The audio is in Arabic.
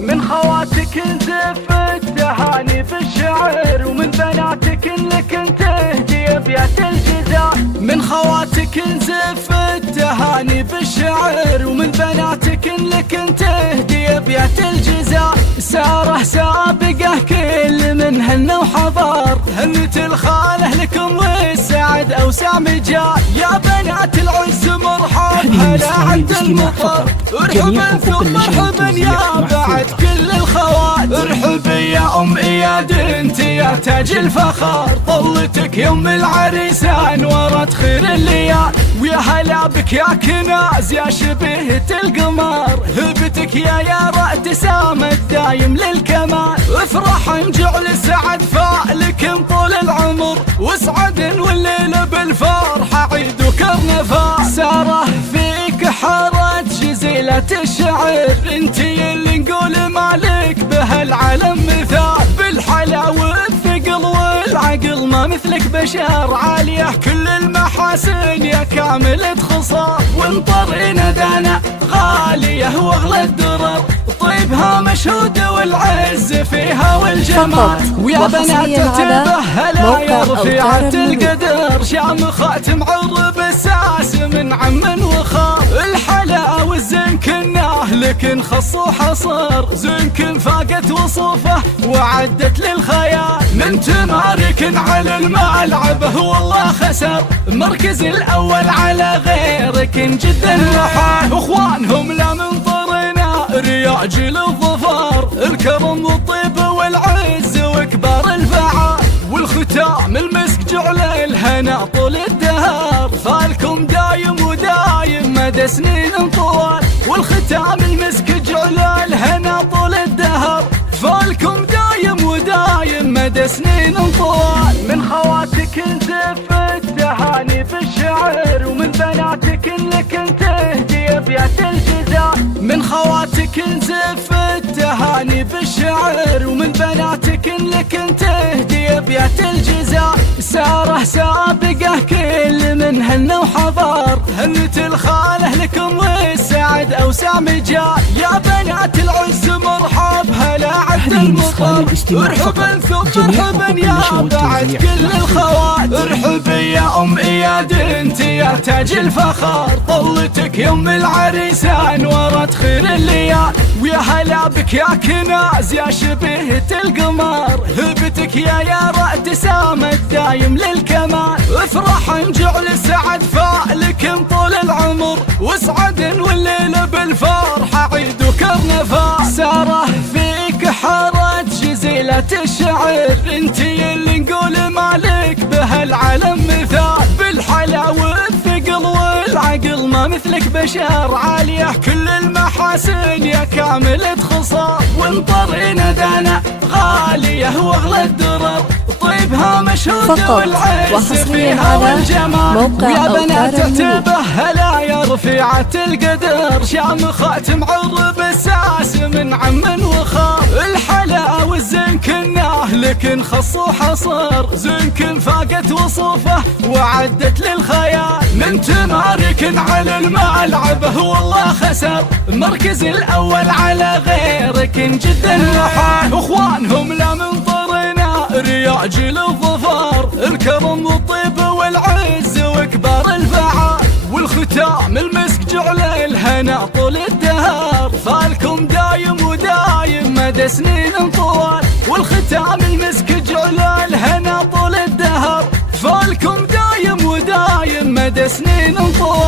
من خواتك نزف التهاني بالشعر، ومن بناتك لك تهدي ابيات الجزاء. من خواتك نزف التهاني بالشعر، ومن بناتك لك تهدي ابيات الجزاء. ساره سابقه كل منهن وحضر، هنت الخاله لكم والسعد اوسع مجال. يا بنات العز مرحب هلا عند المطر، ارحبا ثم مرحبا يا بعد كل الخوات. ارحبي يا ام اياد انت يا تاج الفخر، طلتك يوم العريسان ورت خير الليال. ويا هلا بك يا كناز يا شبيهة القمر، هبتك يا ابتسامة دايم للكمال. افرح نجعل السعد فالك طول العمر، واسعد والليل بالفرحة عيد وكرنفال. ساره فيك حارت جزيلة الشعر، انتي اللي نقول مالك بهالعالم مثال. بالحلا والثقل والعقل ما مثلك بشر، عالية كل المحاسن يا كاملة خصال. وانطرينا دانا غالية واغلى الدرر، طيبها مشهود والعز فيها والجمال. ويا بنات تبهلا يا رفيعة القدر، شامخات معرب الساس من عم وخال. الحلا والزنكناه لكن خص وحصر، زنكن فاقت وصوفه وعدت للخيال. من تمارك على الملعب والله خسر، مركز الاول على غيرك جدا وحال. اخوانهم لا من طرنا رياجل الظفر، الكرم والطيب والعز وكبار الفعال. والختام المسك جعل الهنا طول الدهر، فالكم دايم ودايم مدى سنين طوال. والختام المسك جعل الهنا طول الدهر، فالكم دايم ودايم مدى سنين طوال. من خواتك نزف التهاني بالشعر، ومن بناتك لك تهدي ابيات الجزاء. من خواتك نزف التهاني بالشعر، ومن بناتك لك تهدي ابيات الجزاء. ساره سابقه كل منهن وحضر، هنت الخاله لكم والسعد اوسع مجال. يا بنات العز مرحب هلا عبد المطر، ارحبا ثم مرحبا يا بعد كل الخوات. ارحبي يا ام اياد انت يا تاج الفخر، طلتك يوم العريسان ورت خير الليال. ويا هلا بك يا كناز يا شبيهة القمر، هبتك يا ابتسامة دايم للكمال. افرح نجعل السعد فالك طول العمر، واسعد والليل بالفرحة عيد وكرنفال. ساره فيك حارت جزيلة الشعر، انتي اللي نقول مالك بهالعالم مثال. بالحلا والثقل والعقل ما مثلك بشر، عالية كل المحاسن يا كاملة خصال. وانطرينا دانا غالية واغلى الدرر، طيبها مشهود والعز فيها والجمال. ويا بنات تبهلا يا رفيعة القدر، شامخات معرب الساس من عم وخال. الحلا والزنكناه لكن خص وحصر، زنكن فاقت وصوفه وعدت للخيال. من تمارك على الملعب والله خسر، مركز الاول على غيرك جدا وحال. اخوانهم لا من طرنا رياجل الظفر، الكرم والطيب والعز وكبار الفعال. والختام المسك جعل الهنا طول الدهر، فالكم دايم ودايم مدى سنين طوال. والختام المسك جعل الهنا طول الدهر، فالكم دايم ودايم مدى سنين طوال.